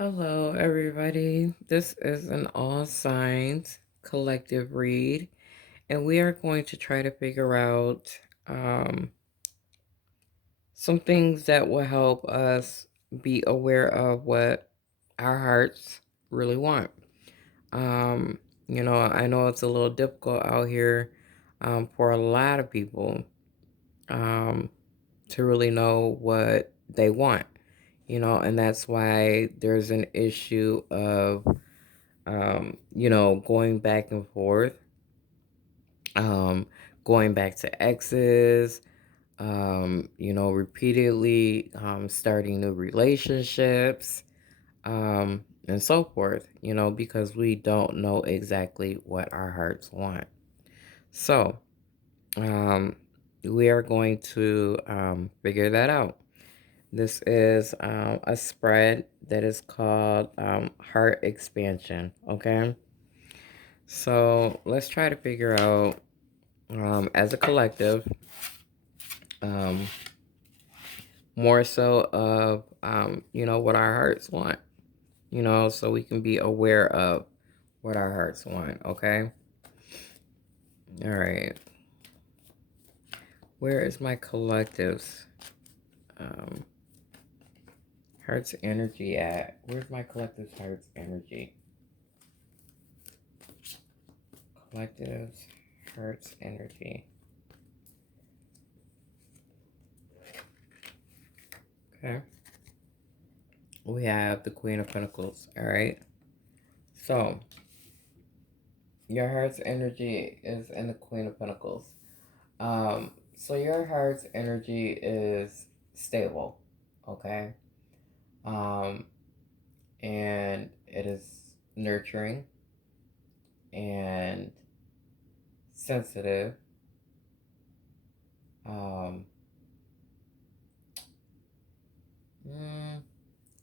Hello, everybody. This is an all signs collective read, and we are going to try to figure out some things that will help us be aware of what our hearts really want. Um, I know it's a little difficult out here for a lot of people um, to really know what they want, and that's why there's an issue of going back and forth, um, going back to exes, repeatedly starting new relationships, and so forth, because we don't know exactly what our hearts want. So, um, we are going to figure that out. This is a spread that is called Heart Expansion, okay? So let's try to figure out, as a collective, um, more so of, what our hearts want, so we can be aware of what our hearts want, okay? All right. Where is my collective's um, heart's energy at? Where's my collective's heart's energy? Collective's heart's energy. Okay. We have the Queen of Pentacles, all right? So, your heart's energy is in the Queen of Pentacles. So your heart's energy is stable, okay? Um, and it is nurturing and sensitive. Um, mm,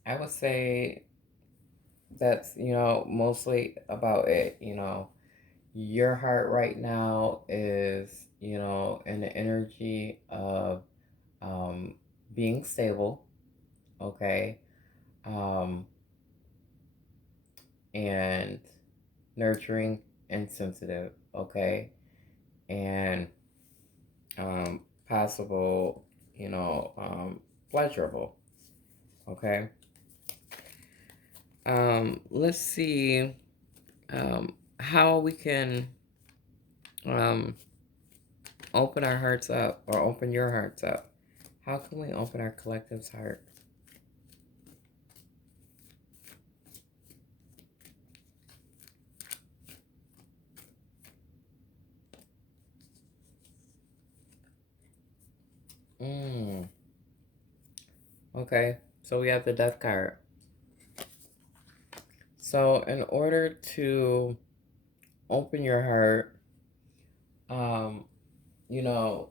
I would say that's, mostly about it, Your heart right now is, in the energy of um, being stable, okay? Um, and nurturing and sensitive, okay? And possible, pleasurable, okay? Let's see how we can um, open our hearts up or open your hearts up. How can we open our collective's heart? Mm, okay, so we have the death card. So in order to open your heart, um, you know,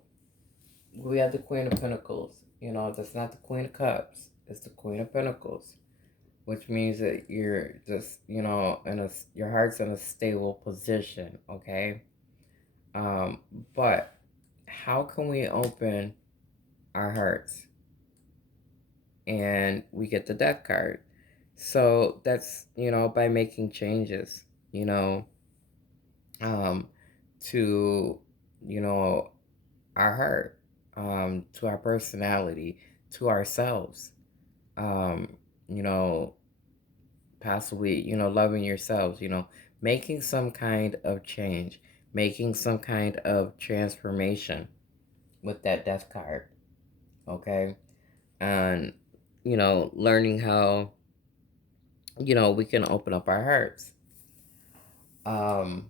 we have the Queen of Pentacles. That's not the Queen of Cups. It's the Queen of Pentacles, which means that you're just, your heart's in a stable position, okay? Um, but how can we open our hearts? And we get the Death card. So that's, by making changes, you know, um, to, you know, our heart, to our personality, to ourselves, um, you know, possibly, loving yourselves, making some kind of change, making some kind of transformation with that death card, okay? And, learning how, we can open up our hearts. Um,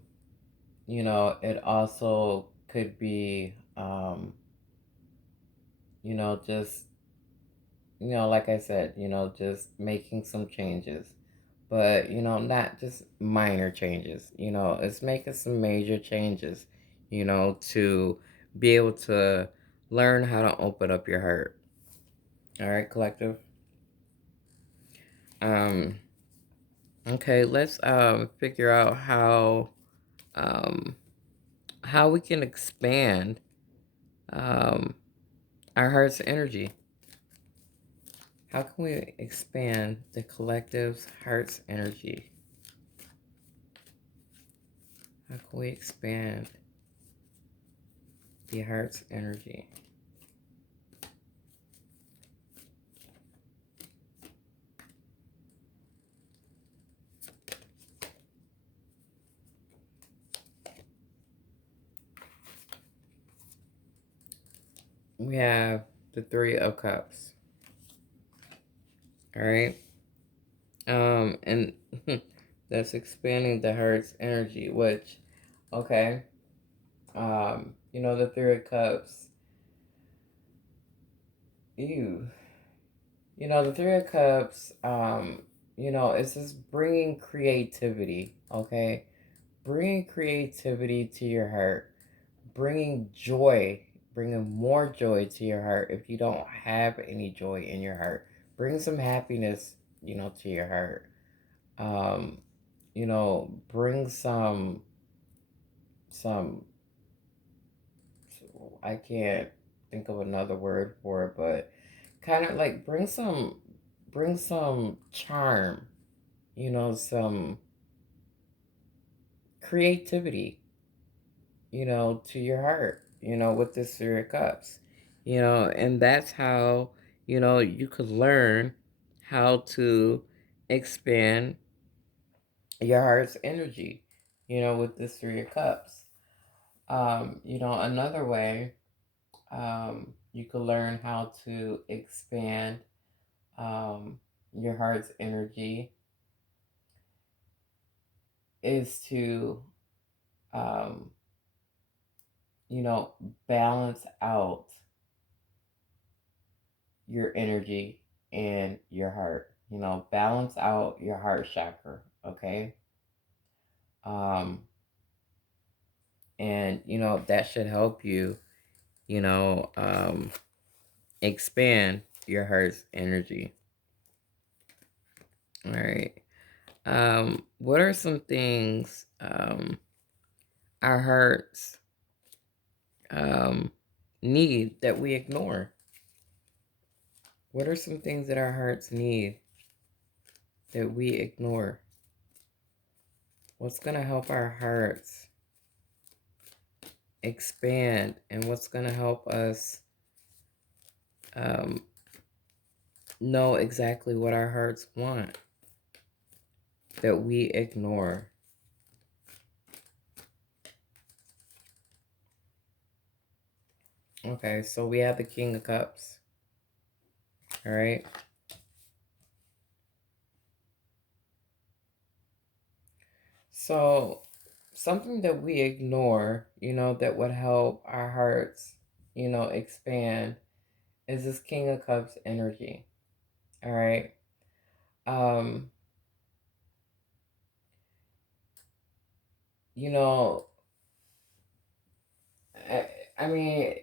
it also could be, just like I said, just making some changes. But, not just minor changes, it's making some major changes, to be able to learn how to open up your heart. All right, collective. Um, okay, let's figure out um how we can expand um our heart's energy. How can we expand the collective's heart's energy? How can we expand the heart's energy? We have the Three of Cups. All right. And that's expanding the heart's energy, which, okay. The Three of Cups. Ew. The Three of Cups, it's just bringing creativity, okay? Bringing creativity to your heart, bringing joy, bringing more joy to your heart if you don't have any joy in your heart. Bring some happiness, to your heart. Um, bring some, I can't think of another word for it, but kind of like bring some charm, some creativity, to your heart, with this Three of Cups, and that's how, you could learn how to expand your heart's energy, with this Three of Cups. Another way, you could learn how to expand your heart's energy is to, um, you know, balance out your energy and your heart. Balance out your heart chakra, okay? Um, and, that should help you, you know, um, expand your heart's energy. All right. What are some things our hearts um, need that we ignore? What are some things that our hearts need that we ignore? What's going to help our hearts expand, and what's going to help us um, know exactly what our hearts want that we ignore? Okay, so we have the King of Cups. All right. So, something that we ignore, that would help our hearts, expand is this King of Cups energy. All right. Um, you know, I, I mean,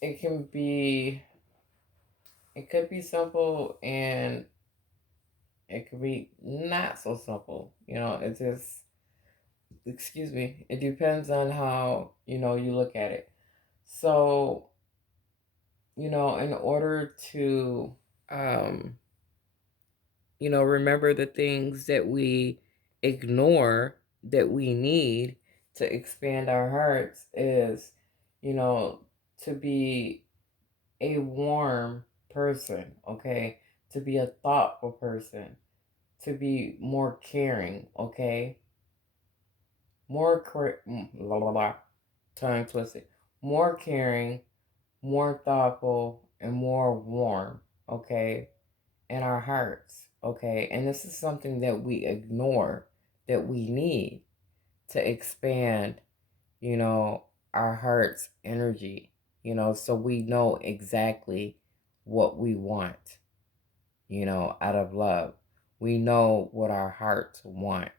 it can be, it could be simple and it could be not so simple. It just, excuse me, it depends on how, you look at it. So, in order to, um, remember the things that we ignore that we need to expand our hearts is, you know, to be a warm person, okay? To be a thoughtful person, to be more caring, okay? Blah, blah, blah, tongue twisted. More caring, more thoughtful, and more warm, okay? In our hearts, okay? And this is something that we ignore that we need to expand, our heart's energy, so we know exactly what we want, out of love. We know what our hearts want.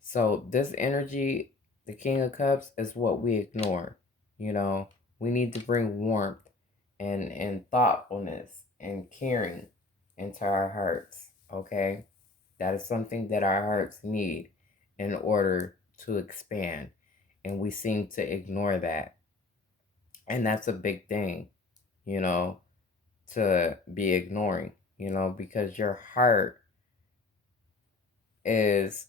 So this energy, the King of Cups, is what we ignore. You know, we need to bring warmth and thoughtfulness and caring into our hearts. Okay, that is something that our hearts need in order to expand, and we seem to ignore that, and that's a big thing. You know, to be ignoring, because your heart is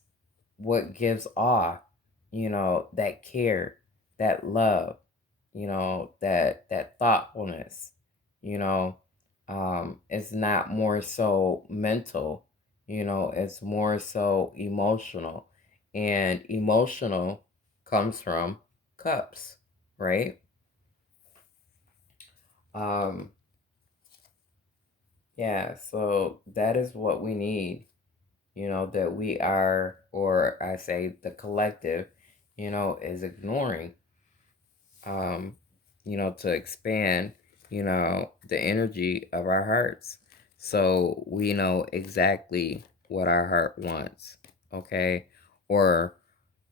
what gives off, that care, that love, that thoughtfulness, you know. It's not more so mental, it's more so emotional. And emotional comes from cups, right? Um, yeah, so that is what we need, that we are, or I say the collective, is ignoring, um, to expand, the energy of our hearts. So we know exactly what our heart wants, okay? Or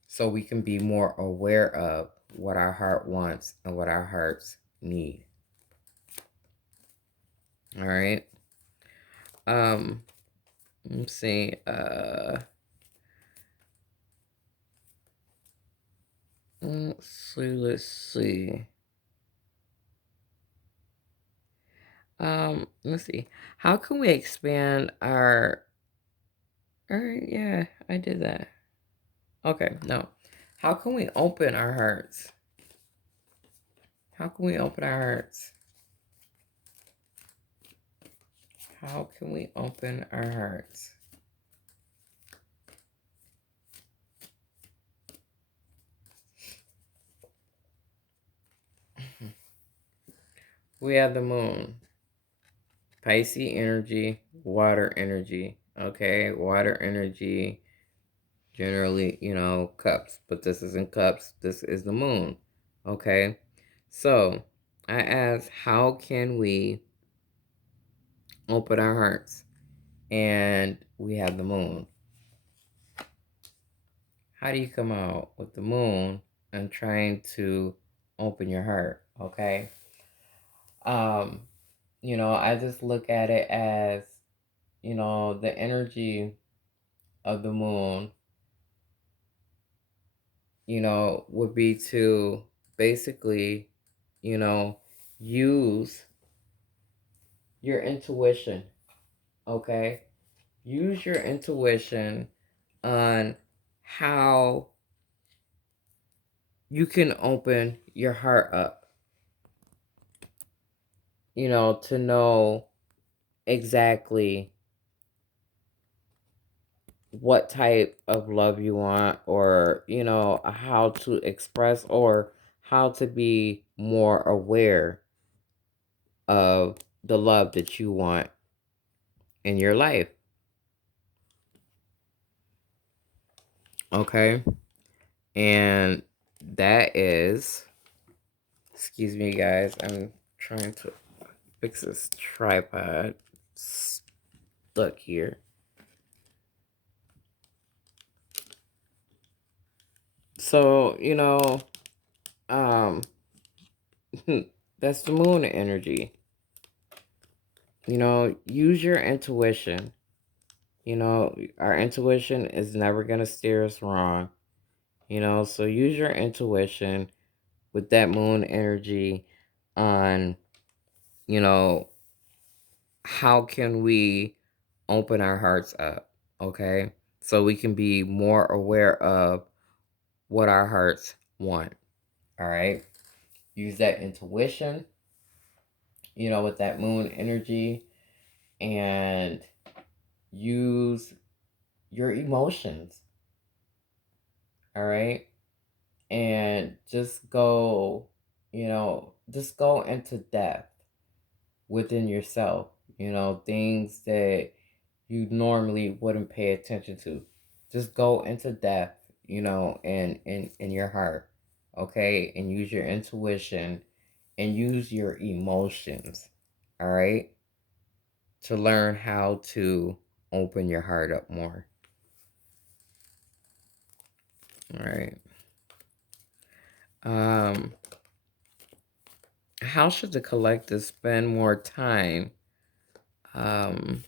so we can be more aware of what our heart wants and what our hearts need. All right. Um, let's see. Let's see. Let's see. How can we expand our? All right, yeah, I did that. Okay, no. How can we open our hearts? How can we open our hearts? How can we open our hearts? We have the moon, Pisces energy, water energy. Okay, water energy, generally, cups, but this isn't cups, this is the moon. Okay, so I asked, how can we open our hearts? And we have the moon. How do you come out with the moon and trying to open your heart? Okay. Um, I just look at it as, the energy of the moon, would be to basically, you know, use your intuition. Okay. Use your intuition on how you can open your heart up, to know exactly what type of love you want, or how to express, or how to be more aware of the love that you want in your life. Okay. And that is, excuse me guys, I'm trying to fix this tripod stuck here. So um that's the moon energy. Use your intuition. Our intuition is never going to steer us wrong. So use your intuition with that moon energy on, you know, how can we open our hearts up, okay? So we can be more aware of what our hearts want, all right? Use that intuition, with that moon energy, and use your emotions, all right? And just go into depth within yourself, things that you normally wouldn't pay attention to. Just go into depth, in your heart, okay? And use your intuition and use your emotions, all right? To learn how to open your heart up more. All right. Um, how should the collective spend more time um,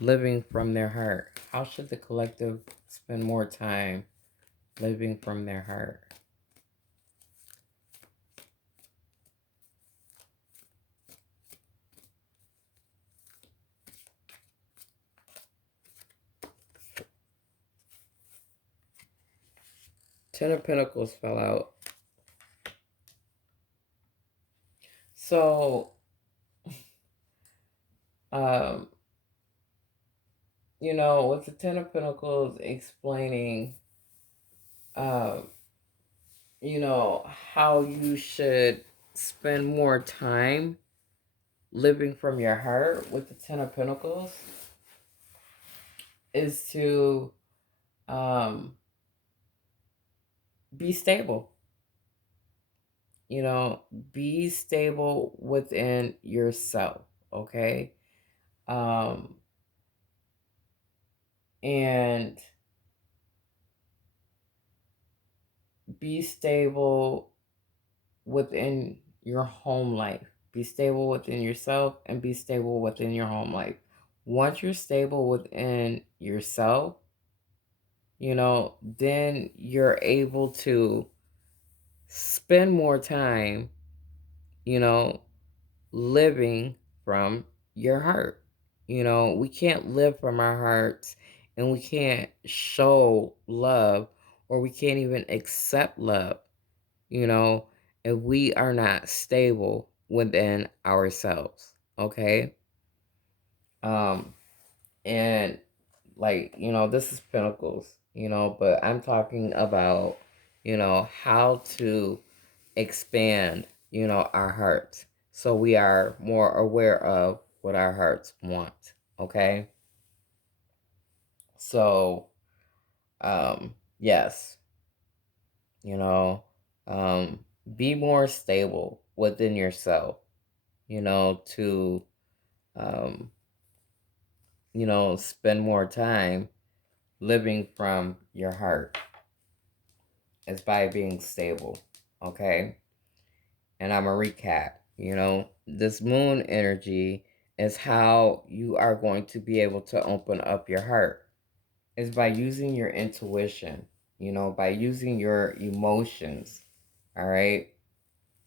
living from their heart? How should the collective spend more time living from their heart? Ten of Pentacles fell out. So, um, with the Ten of Pentacles explaining, um, how you should spend more time living from your heart with the Ten of Pentacles is to um, be stable. You know, be stable within yourself, okay? Um, and be stable within your home life. Be stable within yourself and be stable within your home life. Once you're stable within yourself, then you're able to spend more time, you know, living from your heart. We can't live from our hearts and we can't show love or we can't even accept love, you know, if we are not stable within ourselves. Okay. Um, and this is Pentacles, but I'm talking about, how to expand, our hearts. So we are more aware of what our hearts want. Okay. So, yes, you know, um, be more stable within yourself, to, um, spend more time living from your heart is by being stable. Okay. And I'm a recap. This moon energy is how you are going to be able to open up your heart. Is by using your intuition, by using your emotions. All right.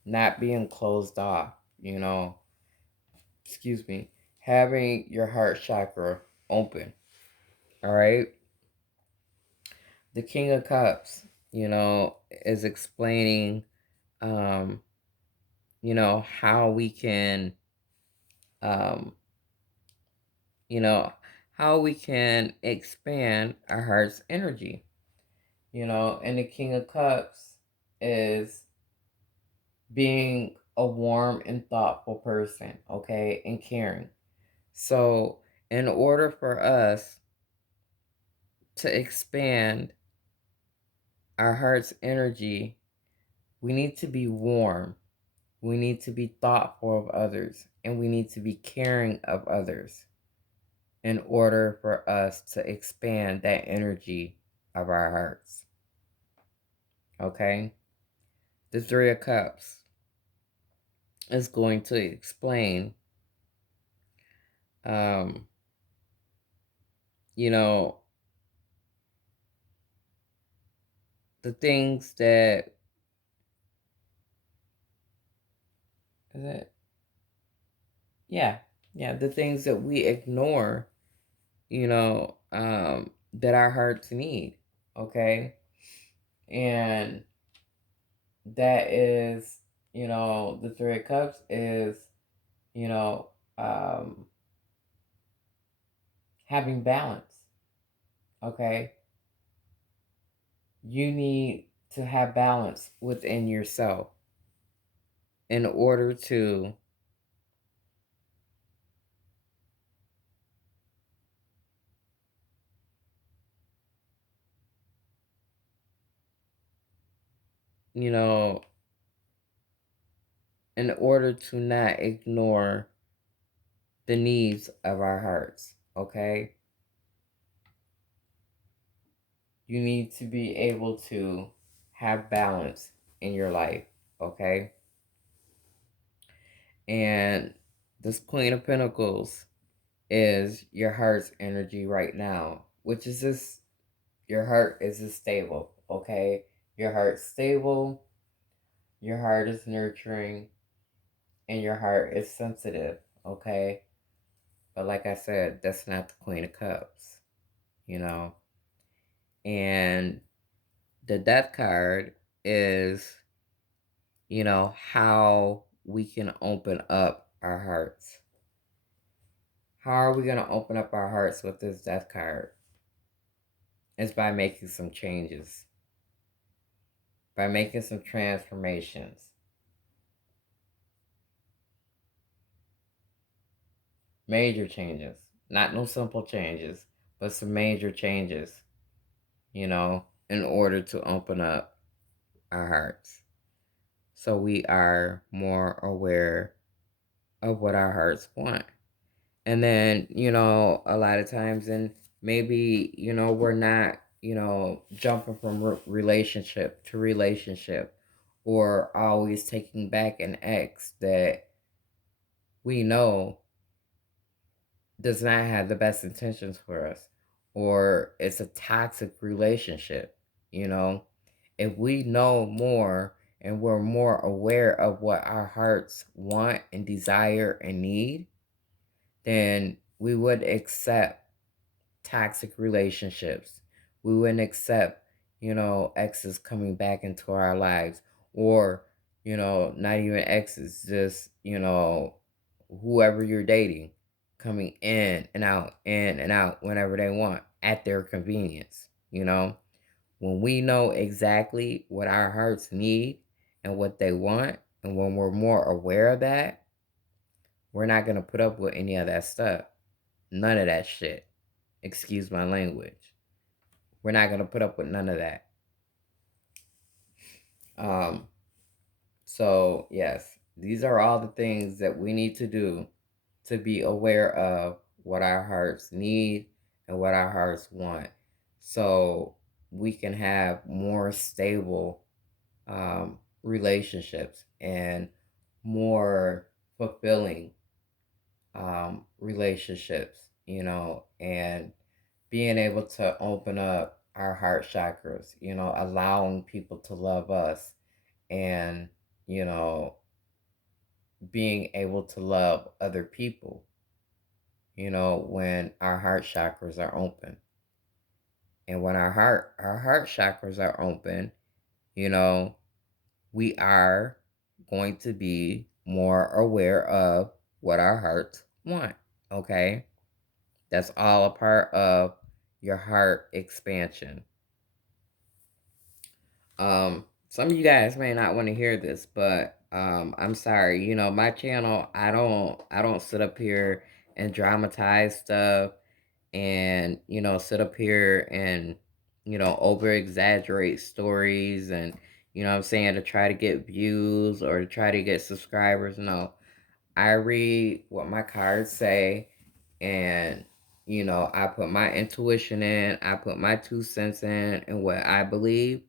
Not being closed off, excuse me, having your heart chakra open. All right. The King of Cups, is explaining, um, how we can, um, you know, how we can expand our heart's energy, and the King of Cups is being a warm and thoughtful person, okay, and caring. So, in order for us to expand our heart's energy, we need to be warm. We need to be thoughtful of others, and we need to be caring of others in order for us to expand that energy of our hearts. Okay? The Three of Cups is going to explain, um, you know, the things that, is it? Yeah, yeah, the things that we ignore, that our hearts need. Okay? And that is, the Three of Cups is, you know, um, having balance. Okay? You need to have balance within yourself in order to, you know, in order to not ignore the needs of our hearts. Okay? You need to be able to have balance in your life. Okay? And this Queen of Pentacles is your heart's energy right now, which is this, your heart is just stable. Okay? Your heart's stable, your heart is nurturing, and your heart is sensitive. Okay? But like I said, that's not the Queen of Cups, you know? And The death card is, how we can open up our hearts. How are we going to open up our hearts with this death card? It's by making some changes, by making some transformations. Major changes. Not no simple changes, but some major changes, in order to open up our hearts. So we are more aware of what our hearts want. And then, a lot of times, and maybe, we're not, jumping from relationship to relationship, or always taking back an ex that we know does not have the best intentions for us, or it's a toxic relationship. you know if we know more and we're more aware of what our hearts want and desire and need, then we would accept toxic relationships. We wouldn't accept, exes coming back into our lives, or, not even exes, just, whoever you're dating coming in and out whenever they want at their convenience. When we know exactly what our hearts need and what they want, and when we're more aware of that, we're not going to put up with any of that stuff. None of that shit. Excuse my language. We're not going to put up with none of that. Um, so, yes, these are all the things that we need to do to be aware of what our hearts need and what our hearts want, so we can have more stable relationships and more fulfilling relationships, and being able to open up our heart chakras, allowing people to love us, and, you know, being able to love other people, when our heart chakras are open. And when our heart chakras are open, you know, we are going to be more aware of what our hearts want. Okay? That's all a part of your heart expansion. Some of you guys may not want to hear this, but I'm sorry. My channel, I don't sit up here and dramatize stuff, and sit up here and over exaggerate stories, and what I'm saying, to try to get views or to try to get subscribers. No, I read what my cards say, and I put my intuition in, I put my 2 cents in, and what I believe,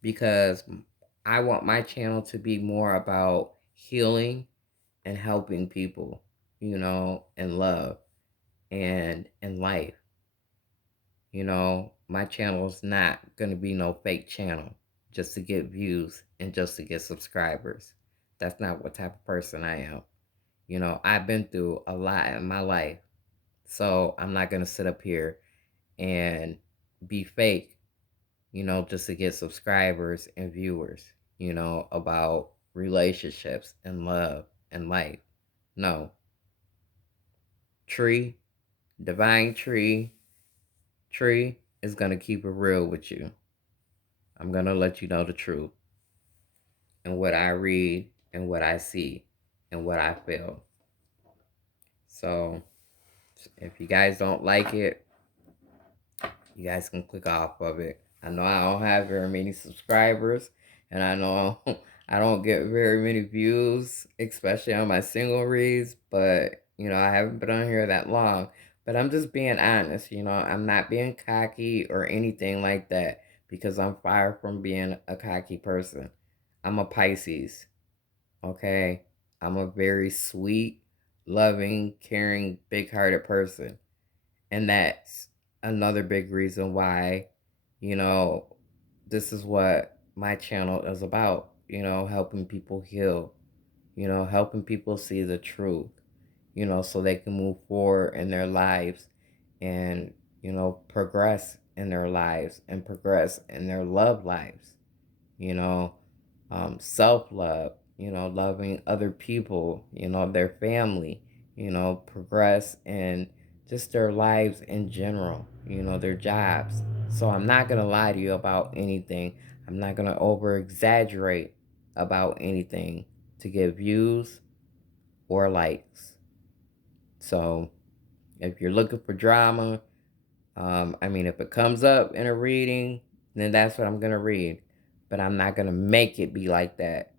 because I want my channel to be more about healing and helping people, and love and in life. My channel is not going to be no fake channel just to get views and just to get subscribers. That's not what type of person I am. I've been through a lot in my life. So I'm not going to sit up here and be fake, just to get subscribers and viewers, about relationships and love and life. No. Tree, divine tree is going to keep it real with you. I'm going to let you know the truth and what I read and what I see and what I feel. So if you guys don't like it, you guys can click off of it. I know I don't have very many subscribers, and I know I don't get very many views, especially on my single reads, but I haven't been on here that long. But I'm just being honest, I'm not being cocky or anything like that, because I'm far from being a cocky person. I'm a Pisces, okay? I'm a very sweet, loving, caring, big-hearted person. And that's another big reason why, you know, this is what my channel is about, helping people heal, helping people see the truth, so they can move forward in their lives and, progress in their lives and progress in their love lives. You know, self love, loving other people, their family, progress in just their lives in general, their jobs. So I'm not going to lie to you about anything. I'm not going to over exaggerate about anything to get views or likes. So if you're looking for drama, if it comes up in a reading, then that's what I'm going to read. But I'm not going to make it be like that.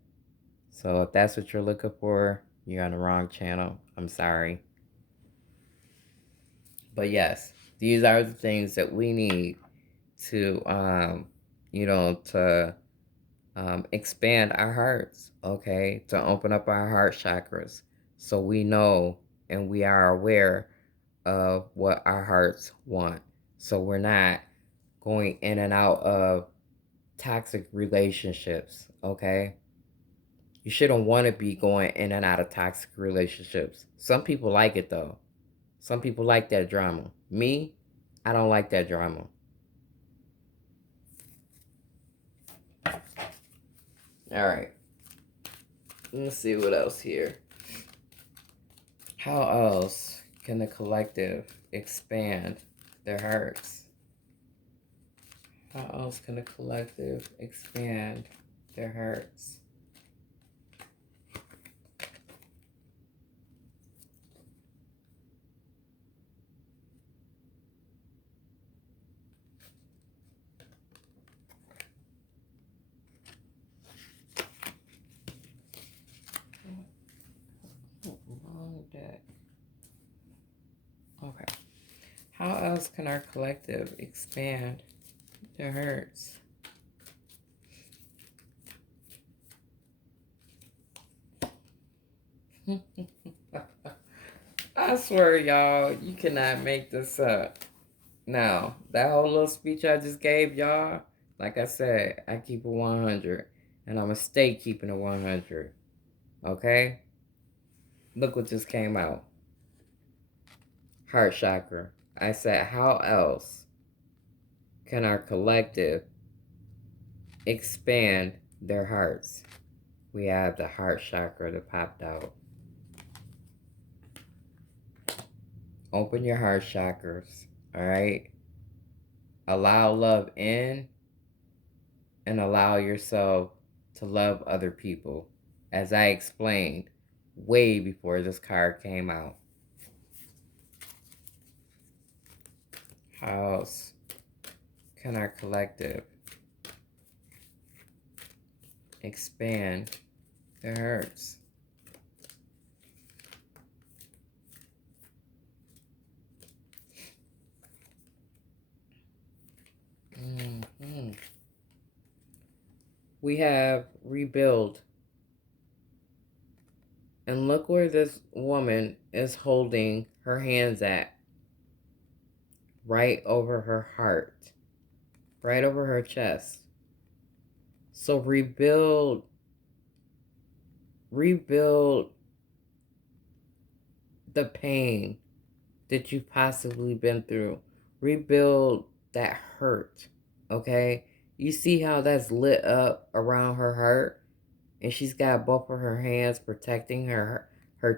So if that's what you're looking for, you're on the wrong channel. I'm sorry. But yes, these are the things that we need to, expand our hearts, okay? To open up our heart chakras so we know and we are aware of what our hearts want. So we're not going in and out of toxic relationships, okay? You shouldn't want to be going in and out of toxic relationships. Some people like it though. Some people like that drama. Me, I don't like that drama. All right. Let's see what else here. How else can the collective expand their hearts? How else can the collective expand their hearts? Wrong deck. Okay. How else can our collective expand their hearts? I swear, y'all, you cannot make this up. Now, that whole little speech I just gave y'all, like I said, I keep it 100. And I'm going to stay keeping it 100. Okay? Look what just came out. Heart chakra. I said, how else can our collective expand their hearts? We have the heart chakra that popped out. Open your heart chakras. All right? Allow love in and allow yourself to love other people. As I explained way before this card came out. How else can our collective expand their hearts? Mm-hmm. We have rebuild. And look where this woman is holding her hands at. Right over her heart. Right over her chest. So rebuild the pain that you've possibly been through. Rebuild that hurt. Okay? You see how that's lit up around her heart? And she's got both of her hands protecting her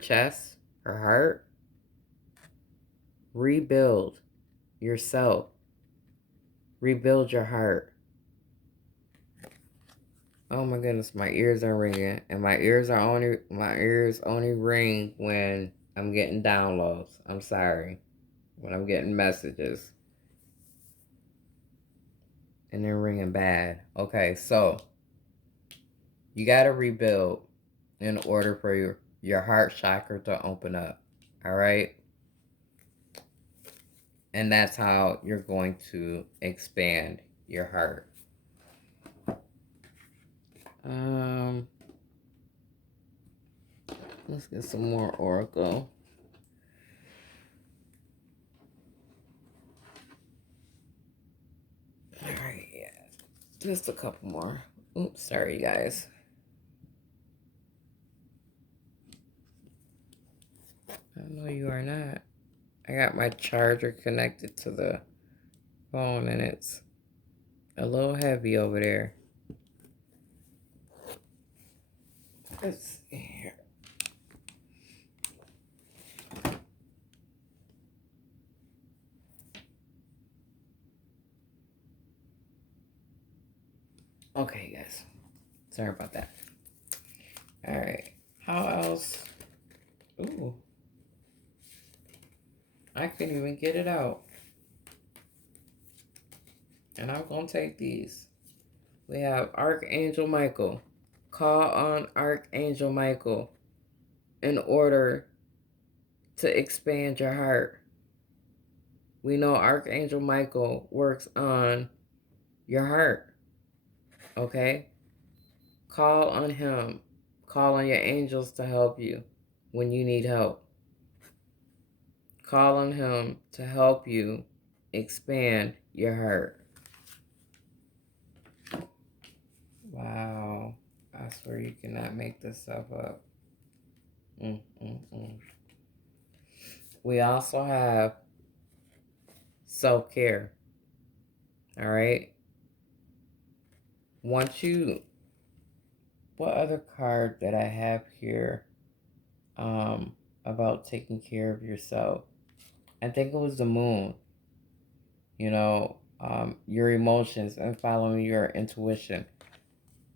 chest, her heart. Rebuild yourself. Rebuild your heart. Oh my goodness, my ears are ringing, and my ears only ring when I'm getting downloads. I'm sorry, when I'm getting messages, and they're ringing bad. Okay, so you gotta rebuild in order for your heart chakra to open up. All right, and that's how you're going to expand your heart. Um, let's get some more oracle. All right, yeah, just a couple more. Oops, sorry, guys. No, you are not. I got my charger connected to the phone and it's a little heavy over there. Let's see here. Okay, guys. Sorry about that. All right. How else? Ooh. I couldn't even get it out. And I'm going to take these. We have Archangel Michael. Call on Archangel Michael in order to expand your heart. We know Archangel Michael works on your heart. Okay? Call on him. Call on your angels to help you when you need help. Call on him to help you expand your heart. Wow. I swear you cannot make this stuff up. We also have self-care. All right? Once you... What other card that I have here about taking care of yourself? I think it was the moon. You know, your emotions and following your intuition.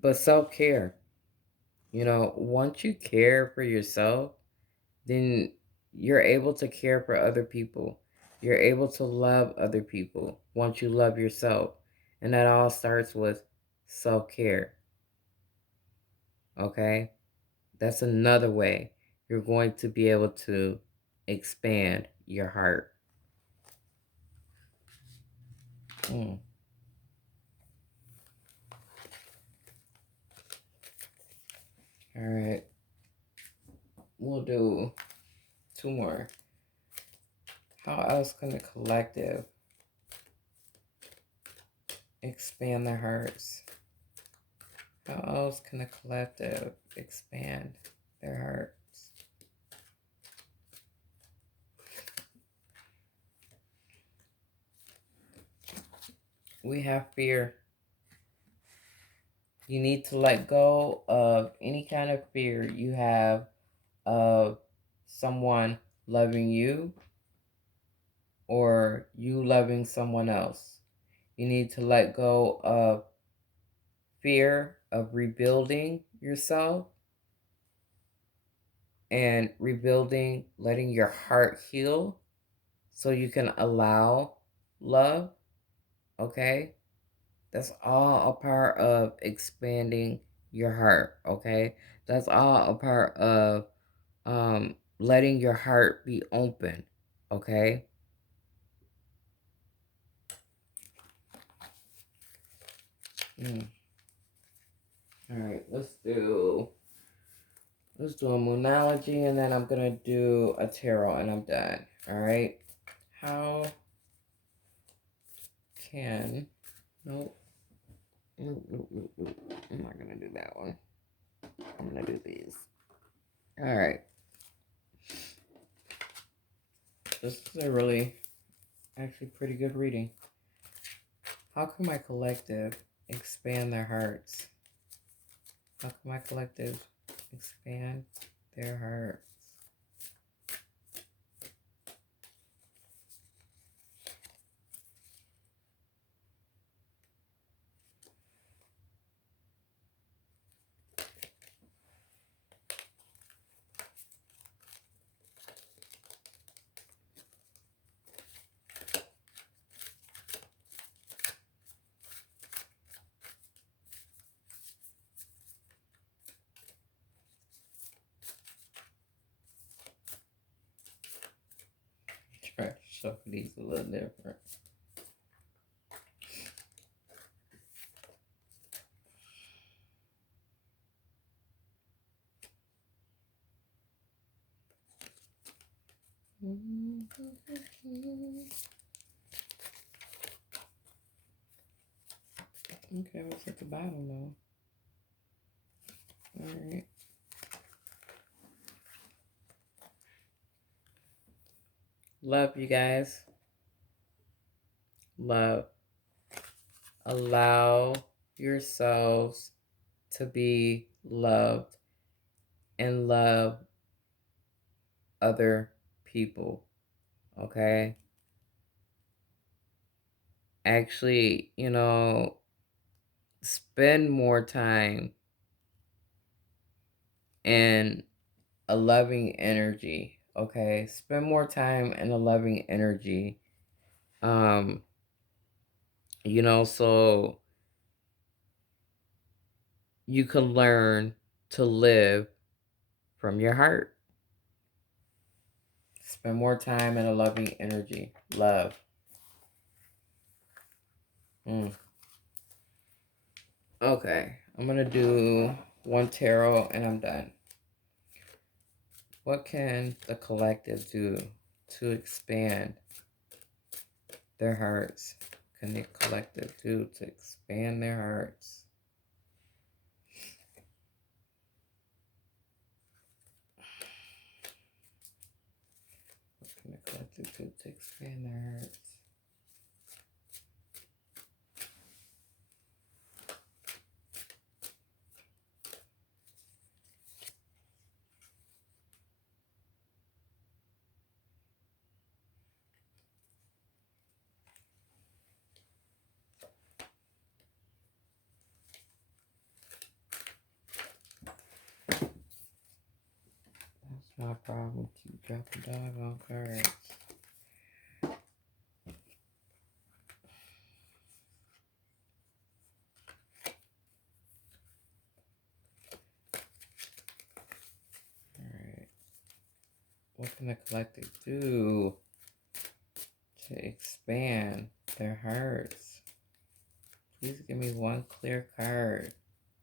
But self-care, you know, once you care for yourself, then you're able to care for other people. You're able to love other people once you love yourself. And that all starts with self-care. Okay? That's another way you're going to be able to expand your heart. All right. We'll do 2 more. How else can the collective expand their hearts? How else can the collective expand their hearts? We have fear. You need to let go of any kind of fear you have of someone loving you or you loving someone else. You need to let go of fear of rebuilding yourself and rebuilding, letting your heart heal so you can allow love. Okay? That's all a part of expanding your heart. Okay? That's all a part of letting your heart be open. Okay? All right, let's do a moonology, and then I'm gonna do a tarot, and I'm done. All right. How can... Nope. I'm not gonna do that one. I'm gonna do these. All right. This is a really, actually pretty good reading. How can my collective expand their hearts? How can my collective expand their hearts? Try to shuffle these a little different. Okay, what's at the bottom though? All right. Love you guys. Love. Allow yourselves to be loved and love other people, okay? Actually, spend more time in a loving energy, okay? Spend more time in a loving energy. Um, so you can learn to live from your heart. Spend more time in a loving energy. Love. Mm. Okay, I'm going to do one tarot and I'm done. What can the collective do to expand their hearts? Can the collective do to expand their hearts? What can the collective do to expand their hearts? That's my problem. Keep dropping doggone cards. Alright. What can the collective do to expand their hearts? Please give me one clear card.